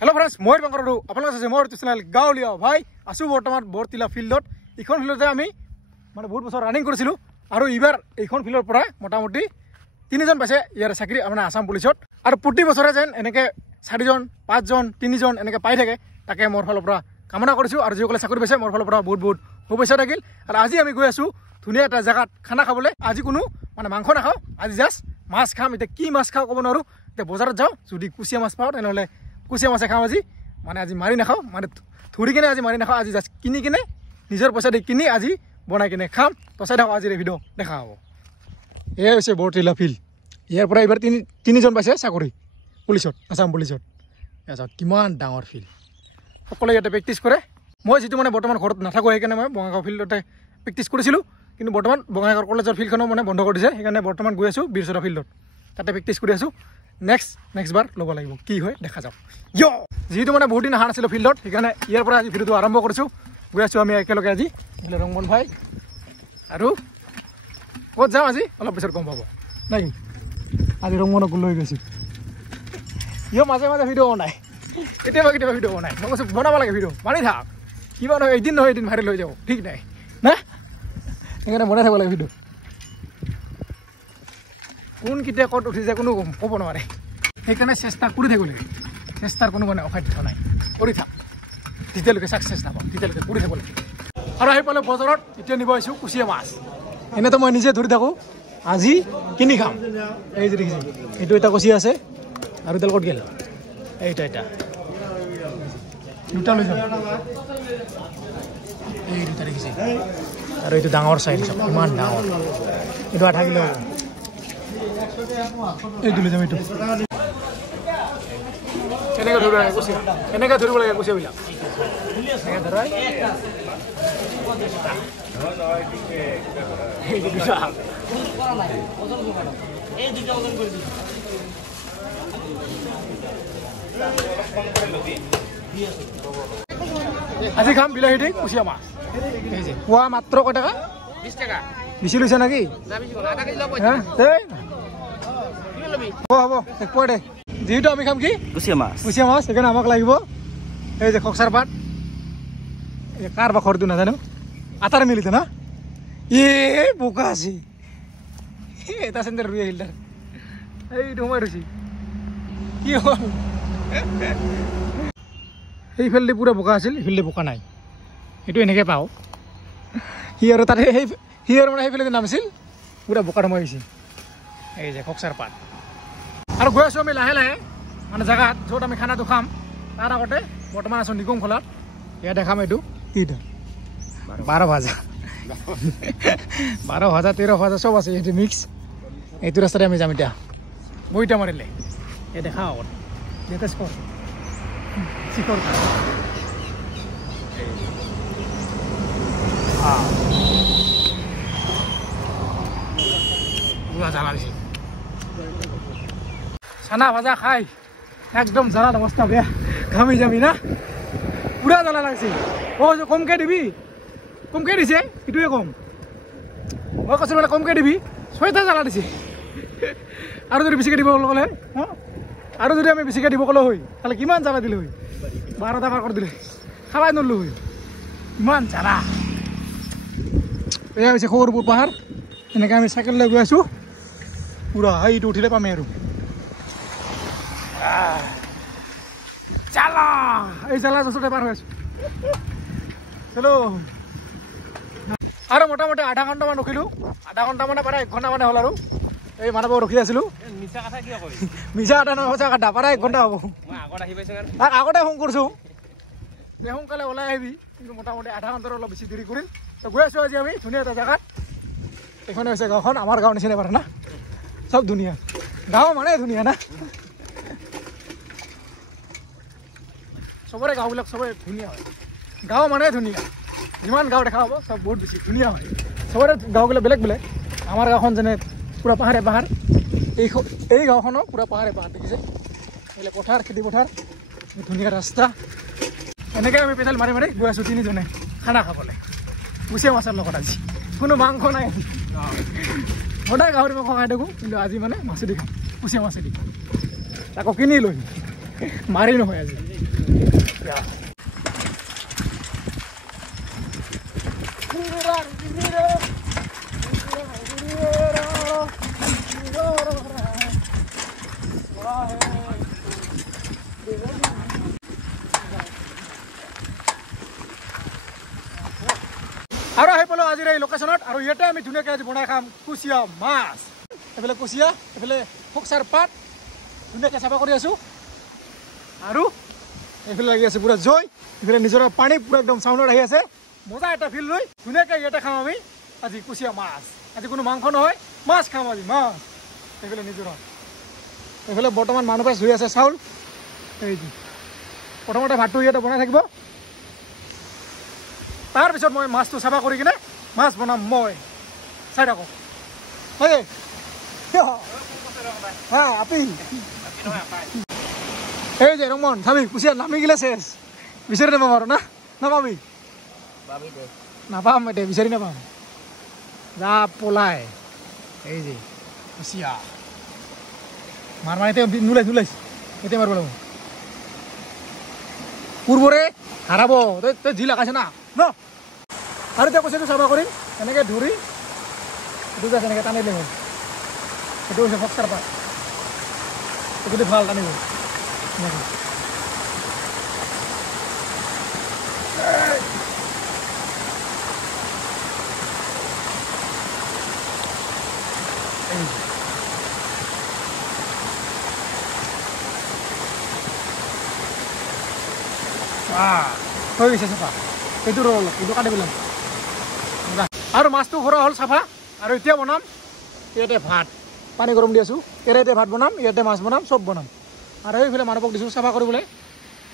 hello friends मैं बंगरू अपना मोर channel गाँवलिया भाई आसो बर्तमान बरतिला फिल्डत इखन फिल्डते आमी माने बहुत बছৰ रानिंग কৰিছিলো আৰু ইবাৰ এইখন ফিল্ডৰ পৰা মোটামুটি 3 জন পাইছে ইয়াৰ চাকৰি মানে আসাম পুলিচত আৰু প্ৰতি বছৰে যেন এনেকে 4 জন 5 জন 3 জন এনেকে পাই থাকে তাকে মোৰ ফালৰ পৰা কামনা কৰিছো আৰু যিসকলে চাকৰি পাইছে মোৰ ফালৰ পৰা বহুত বহুত শুভেচ্ছা থাকিল আৰু আজি আমি গৈ আছো ধুনীয়া এটা জায়গাত খানা খাবলৈ আজি কোনো মানে মাংস নাখাও আজি জাস্ট মাছ খাম এটা কি মাছ খাও ক'ব নোৱাৰো তে বজাৰত যাও যদি কুচিয়া মাছ পাও তেনেহলে কুচিয়া মাছ খাম আজি মানে আজি মাৰি নাখাও মানে থুৰি কিনে আজি মাৰি নাখাও আজি জাস্ট কিনি কিনে নিজৰ পইচা দি কিনি আজি বনাই কিনে খাম তো চাই থাকক আজিৰ ভিডিঅ' দেখা হ'ব এয়া হৈছে বৰতিলা ফিল্ড ইয়াৰ পৰা এইবাৰ তিনি জন পাইছে চাকৰি পুলিচত আসাম পুলিচত এয়া চাওক কিমান ডাঙৰ ফিল্ড সকলোৱে ইয়াতে প্ৰেক্টিছ কৰে মই যিটো মানে বৰ্তমান ঘৰত নাথাকোঁ সেইকাৰণে মই বঙাইগাঁও ফিল্ডতে প্ৰেক্টিছ কৰিছিলোঁ কিন্তু বৰ্তমান বঙাইগাঁও কলেজৰ ফিল্ডখনো মানে বন্ধ কৰি দিছে সেইকাৰণে বৰ্তমান গৈ আছোঁ বীৰচৰা ফিল্ডত তাতে প্ৰেক্টিছ কৰি আছোঁ নেক্সট বাৰ ল'ব লাগিব কি হয় দেখা যাওক যিহেতু মানে বহুত দিন অহা নাছিলোঁ ফিল্ডত সেইকাৰণে ইয়াৰ পৰা আজি ভিডিঅ'টো আৰম্ভ কৰিছোঁ গৈ আছোঁ আমি একেলগে আজি এইফালে ৰংমন ভাই আৰু ক'ত যাওঁ আজি অলপ পিছত গম পাব নাই আজি ৰংমনক লৈ গৈছোঁ মাজে মাজে ভিডিঅ' বনাই কেতিয়াবা ভিডিঅ' বনাই মই কৈছোঁ বনাব লাগে ভিডিঅ' মানি থাক কিবা নহয় এদিন ভাইৰেল হৈ যাব ঠিক নাই না সেইকাৰণে বনাই থাকিব লাগে ভিডিঅ' কোন কেতিয়া ক'ত উঠি যায় কোনো ক'ব নোৱাৰে সেইকাৰণে চেষ্টা কৰি থাকিব লাগে চেষ্টাৰ কোনো মানে অসাধ্য নাই কৰি থাক তেতিয়ালৈকে ছাকচেছ নাপাওঁ তেতিয়ালৈকে কৰি থাকিব লাগে আৰু আহি পালে বজাৰত এতিয়া নিব আহিছোঁ কুচিয়া মাছ এনেতো মই নিজে ধৰি থাকোঁ আজি কিনি খাম এই যে দেখিছে এইটো এটা কুচিয়া আছে আৰু এডাল ক'ত গ'ল এইটা দুটা লৈ যাম এই দুটা দেখিছে আৰু এইটো ডাঙৰ চাইজ ইমান ডাঙৰ এইটো 8 কিলো এইটো লৈ যাম এইটো কেনেকৈ ধৰিব লাগে কুচিয়া কেনেকৈ ধৰিব লাগে কুচিয়াবিলাক এনেকৈ ধৰাই আজি খাম বিলাহী দি কুচিয়া মাছ পোৱা মাত্ৰ ক টকা 20 টাকা বেছি লৈছে নেকি হ'ব এক পোৱা দে যিহেতু আমি খাম কি কুচিয়া মাছ সেইকাৰণে আমাক লাগিব এই যে খকচাৰ পাত কাৰ বা ঘৰটো নাজানো আটাৰ মিলিতে না বোকা আছে এটা চেণ্টাৰ ৰুই আহিল তাৰ এইটো সোমাই ৰৈছে কি হ'ল সেইফালে পুৰা বোকা আছিল সেইফালে বোকা নাই সেইটো এনেকৈ পাওঁ সি আৰু তাতে সি আৰু মানে সেইফালে নামিছিল পুৰা বোকা সোমাই গৈছে এই যে খকচাৰ পাত আৰু গৈ আছোঁ আমি লাহে লাহে মানে জেগাত য'ত আমি খানাটো খাম তাৰ আগতে বৰ্তমান আছোঁ নিগম খোলাত ইয়াত দেখাম এইটো কিটা 12 ভাজা 13 ভাজা চব আছে এইটো মিক্স এইটো ৰাস্তাতে আমি যাম এতিয়া বইটা মাৰিলে এই দেখা আগত দেখাছ কৰ চিকৰ চানা ভাজা খাই একদম জ্বালাত অৱস্থা বেয়া ঘামি যাবি না পুৰা জ্বালা লাগছে কমকে দিবি কমকে দিছে এইটোৱে কম মই কৈছোঁ মানে কমকে দিবি 6টা জ্বালা দিছে আৰু যদি বেছিকৈ দিব ক'লে আৰু যদি আমি বেছিকৈ দিব ক'লে হয় তাহলে কিমান জ্বালা দিলে হয় 12টা পাৰ কৰি দিলে খাবাই নলো হয় ইমান জ্বালা এয়া হৈছে সৰুপুৰ পাহাৰ এনেকৈ আমি চাইকেল লৈ গৈ আছোঁ পুৰা এইটো উঠিলে পামেই আৰু জ্বালা এই জ্বালা যচতে পাৰ হৈ আছোঁ চলো আৰু মোটামুটি আধা ঘণ্টামান ৰখিলোঁ আধা ঘণ্টা মানে প্ৰায় 1 ঘণ্টা মানে হ'ল আৰু এই মানুহব ৰখি আছিলোঁ মিছা কথা নহয় সঁচা কথা প্ৰায় 1 ঘণ্টা হ'ব তাক আগতে ফোন কৰিছোঁ যে সোনকালে ওলাই আহিবি কিন্তু মোটামুটি আধা ঘণ্টাৰ অলপ বেছি দেৰি কৰিল তো গৈ আছোঁ আজি আমি ধুনীয়া এটা জেগাত এইখনে হৈছে গাঁওখন আমাৰ গাঁও নিচিনা পাৰে না চব ধুনীয়া গাঁও মানে ধুনীয়া না চবৰে গাঁওবিলাক চবৰে ধুনীয়া হয় গাঁও মানে ধুনীয়া যিমান গাঁও দেখা হ'ব চব বহুত বেছি ধুনীয়া হয় চবৰে গাঁওবিলাক বেলেগ আমাৰ গাঁওখন যেনে পুৰা পাহাৰে পাহাৰ এই গাঁওখনো পুৰা পাহাৰে পাহাৰ দেখিছে এইবিলাক পথাৰ খেতি পথাৰ ধুনীয়া ৰাস্তা এনেকৈ আমি পেডেল মাৰি গৈ আছোঁ 3 জনে খানা খাবলৈ কুচিয়া মাছৰ লগত আজি কোনো মাংস নাই সদায় গাহৰি মাংস খাই থাকোঁ কিন্তু আজি মানে মাছেদি খাম কুচিয়া মাছেদি তাকো কিনি লৈ মাৰি নহয় আজি আৰু আহি পালো আজিৰ এই লোকেশ্যনত আৰু ইয়াতে আমি ধুনীয়াকৈ আজি বনাই খাম কুচিয়া মাছ এইফালে কুচিয়া এইফালে ফকচাৰ পাত ধুনীয়াকৈ চাফা কৰি আছোঁ আৰু এইফালে লাগি আছে পুৰা জয় এইফালে নিজৰ পানী পুৰা একদম চাউণ্ডত আহি আছে মজা এটা ফিল লৈ ধুনীয়াকৈ ইয়াতে খাম আমি আজি কুচিয়া মাছ আজি কোনো মাংস নহয় মাছ খাম আজি মাছ এইফালে নিজৰ এইফালে বৰ্তমান মানুহ পাই ধুই আছে চাউল এইটো প্ৰথমতে ভাতটো ইয়াতে বনাই থাকিব তাৰপিছত মই মাছটো চাফা কৰি কিনে মাছ বনাম মই চাই থাকক হয় হা আপি এই যে ৰমন চাবি কুচিয়া নামি গিলে চেছ বিচাৰি নাপাম আৰু না নাপাবি নাপাম এতিয়া বিচাৰি নাপাম যা পলাই এই যে কুচিয়া মাৰ মাৰ এতিয়া নোলাইছ এতিয়া মাৰিব লাগিব পূৰ্বৰে হাৰাব তই যি লগাইছে না ন আৰু এতিয়া কুচিয়াটো চাফা কৰিম এনেকৈ ধৰি এইটো যে এনেকৈ টানিলে হ'ল এইটো হৈছে ফকচাৰ পাত এইটো ভাল টানিব হৈ গৈছে চাফা এইটো ৰ'ল এইটো কাটি পেলাম আৰু মাছটো ভৰা হ'ল চাফা আৰু এতিয়া বনাম ইয়াতে ভাত পানী গৰম দি আছোঁ ইয়াতে ভাত বনাম ইয়াতে মাছ বনাম চব বনাম আৰু এইফালে মানুহক দিছোঁ চাফা কৰিবলৈ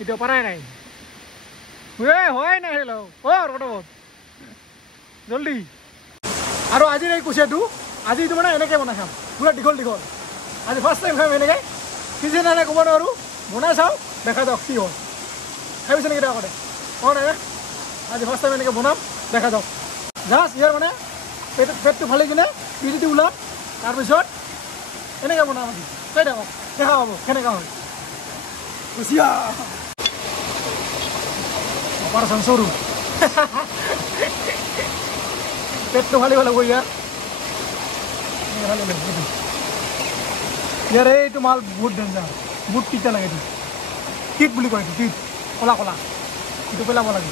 এতিয়া পাৰাই নাই হয় নাই হেল্ল' ৰ'দত জলদি আৰু আজিৰ এই কুচিয়াটো আজি এইটো মানে এনেকৈ বনাই খাম পুৰা দীঘল দীঘল আজি ফাৰ্ষ্ট টাইম খাম এনেকৈ কিছে নাই ক'ব নোৱাৰোঁ বনাই চাওঁ দেখা যাওক কি হয় খাইছে নেকি আগতে নাই আজি ফাৰ্ষ্ট টাইম এনেকৈ বনাম দেখা যাওক জাষ্ট ইয়াৰ মানে পেটটো ফালি কিনে পিঠিটো ওলাম তাৰপিছত এনেকৈ বনাম আজি চাই থাকক দেখা পাব কেনেকুৱা হয় কুচিয়া অপাৰেশ্যন চৰু পেটটো ফালিব লাগিব ইয়াৰ এইটো মাল বহুত ডেঞ্জাৰ বহুত তিতা লাগে এইটো কিট বুলি কয় এইটো কিট কলা কলা এইটো পেলাব লাগে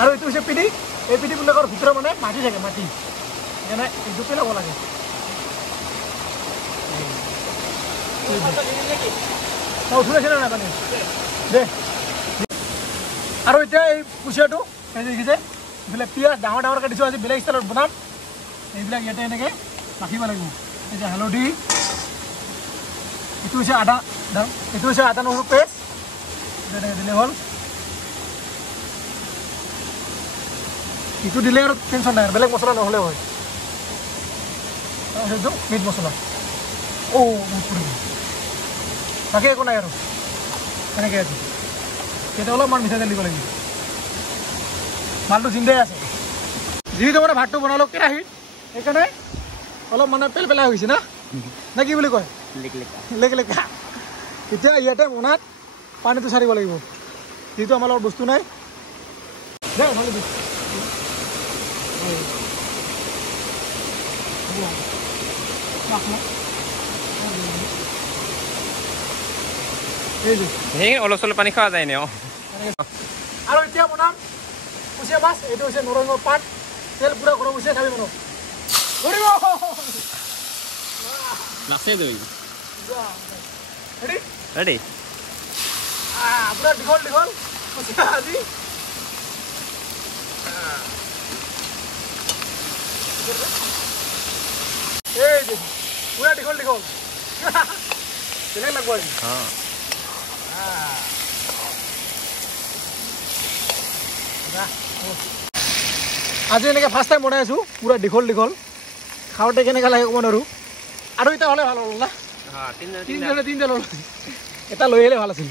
আৰু এইটো হৈছে পিঠি এই পিঠিবিলাকৰ ভিতৰত মানে মাটি থাকে মাটি সেইকাৰণে এইটো পেলাব লাগে উঠি নাই পানী দে আৰু এতিয়া এই কুচিয়াটো এই দেখিছে এইফালে পিঁয়াজ ডাঙৰ ডাঙৰকৈ দিছোঁ আজি বেলেগ ষ্টাইলত বনাম এইবিলাক ইয়াতে এনেকৈ ৰাখিব লাগিব এতিয়া হালধি এইটো হৈছে আদা এইটো হৈছে আদা নহৰু পেষ্ট এনেকৈ দিলে হ'ল ইটো দিলে আৰু টেনশ্যন নাই বেলেগ মছলা নহ'লে হয় সেইটো মিট মছলা বাকী একো নাই আৰু এনেকৈ আছে তেতিয়া অলপমান মিঠাতেল দিব লাগিব মালটো জিন্দাই আছে যিহেতু মানে ভাতটো বনালোঁ কেৰাহীত সেইকাৰণে অলপ মানে পেলপেলাই হৈছে না নে কি বুলি কয় লেক এতিয়া ইয়াতে বনাত পানীটো চাৰিব লাগিব যিহেতু আমাৰ লগত বস্তু নাই দে ভাল অলপ চলপ পানী খোৱা যায় ন আৰু এতিয়া বনাম কুচিয়া মাছ এইটো হৈছে নৰসিংহৰ পাত তেল পুৰা গৰম হৈছে খাবি বনাম ৰেডি পুৰা দীঘল দীঘল কুচিয়া আজি এই পুৰা দীঘল দীঘল বেলেগ লাগব আজি এনেকৈ ফাৰ্ষ্ট টাইম বনাই আছোঁ পুৰা দীঘল দীঘল খাওঁতে কেনেকৈ লাগে ক'ব নোৱাৰোঁ আৰু এটা হ'লে ভাল হ'ল না তিনিটা হ'ল এটা লৈ আহিলে ভাল আছিল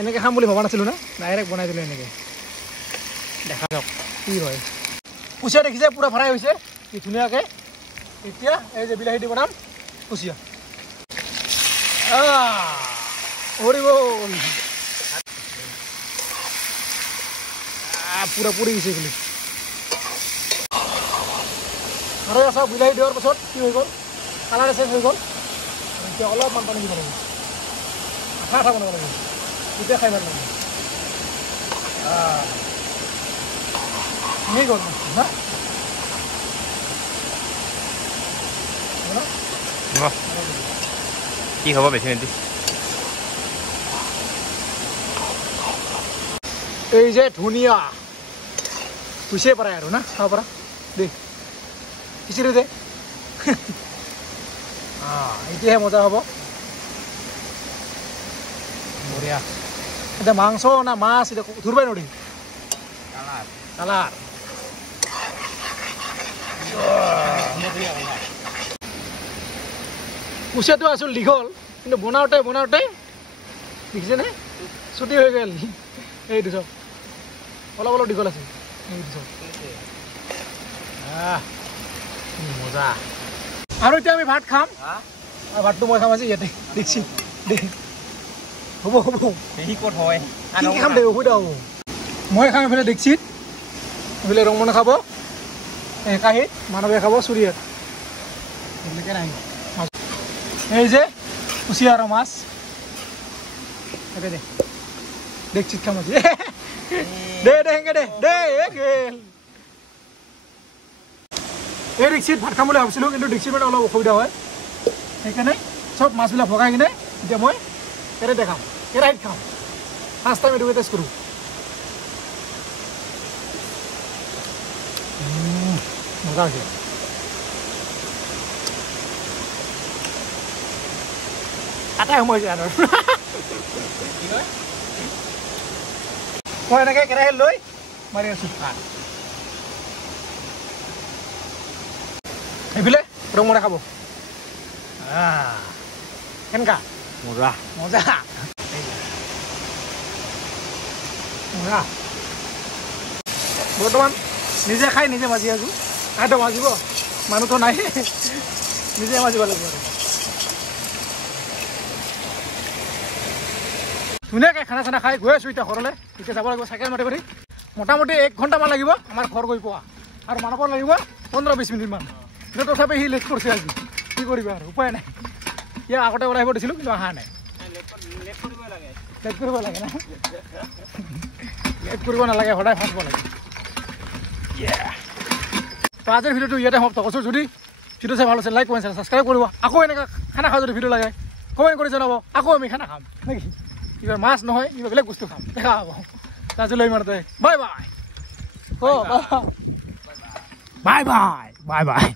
এনেকৈ খাম বুলি ভবা নাছিলোঁ না ডাইৰেক্ট বনাই দিলোঁ এনেকৈ দেখা যাওক কি হয় কুচিয়া দেখিছে পুৰা ফ্ৰাই হৈছে কি ধুনীয়াকৈ এতিয়া এই যে বিলাহী দি বনাম কুচিয়া হৰি বল পুৰা পুৰি গৈছে বুলি আৰু আছা বিলাহী দিয়াৰ পাছত কি হৈ গ'ল কালাৰ চেঞ্জ হৈ গ'ল এতিয়া অলপমান পানী দিব লাগিব আঠা আঠা বনাব লাগিব তেতিয়া খাই ভাল লাগিব হৈ গ'ল হা কি হ'ব বেছি নিদি এই যে ধুনীয়া পুষে পাৰাই আৰু না খাব পাৰা দেই খিচিৰি দে এতিয়াহে মজা হ'ব বঢ়িয়া এতিয়া মাংস না মাছ এতিয়া ধৰিবাই নৰি কালাৰ কুচিয়াটো আছিল দীঘল কিন্তু বনাওঁতে দেখিছেনে ছুটি হৈ গ'ল এইটো চব অলপ অলপ দীঘল আছে এইটো চব মজা আৰু এতিয়া আমি ভাত খাম ভাতটো মই খাম আজি ইয়াতে দেখছি দেই হ'ব পেহী ক'ত হয় কি খাম দে অসুবিধা হ'ব মই খাম এইফালে দেখছিত এইফালে ৰংমনে খাব কাঁহীত মানৱে খাব চুৰিয়াত এনেকৈ নাহি এই যে কুচিয়া আৰু মাছ তাকে দে দেখছিত খাম আজি দে সেনেকৈ দে গেল এই ৰিক্সিত ভাত খাম বুলি ভাবিছিলোঁ কিন্তু ৰিক্সিত মানে অলপ অসুবিধা হয় সেইকাৰণে চব মাছবিলাক ভগাই কিনে এতিয়া মই কেৰাহীতে খাম কেৰাহীত খাম ফাৰ্ষ্ট টাইম এইটোকে টেষ্ট কৰোঁ মজা হৈছে আটাই সময় হৈছে আৰু মই এনেকৈ কেৰাহীত লৈ মাৰি আছোঁ ভাত এইফালে ৰংমনে খাব কেনেকা মজা মজা মজা বৰ্তমান নিজে খাই নিজে মাজি আছোঁ খাইতো মাজিব মানুহতো নাই নিজে মাজিব লাগিব আৰু ধুনীয়াকৈ খানা চানা খাই গৈ আছোঁ এতিয়া ঘৰলৈ এতিয়া যাব লাগিব চাইকেল মাতি মাতি মোটামুটি 1 ঘণ্টামান লাগিব আমাৰ ঘৰ গৈ পোৱা আৰু মানব লাগিব 15-20 মিনিটমান কিন্তু তথাপি সি লেট কৰিছে আজি কি কৰিবা আৰু উপায় নাই ইয়াক আগতে ওলাই আহিব দিছিলোঁ কিন্তু অহা নাই লেট কৰিব লাগে না লেট কৰিব নালাগে সদায় ফাঁচব লাগে তো আজিৰ ভিডিঅ'টো ইয়াতে সমাপ্ত কৰিছোঁ যদি ভিডিঅ' চাই ভাল হৈছে লাইক কমেণ্ট ছাবস্ক্ৰাইব কৰিব আকৌ এনেকৈ খানা খাওঁ যদি ভিডিঅ' লাগে কমেণ্ট কৰি জনাব আকৌ আমি খানা খাম নেকি এইবাৰ মাছ নহয় এইবাৰ বেলেগ বস্তু খাম দেখা হ'ব আজিলৈ ইমানতে বাই বাই বাই বাই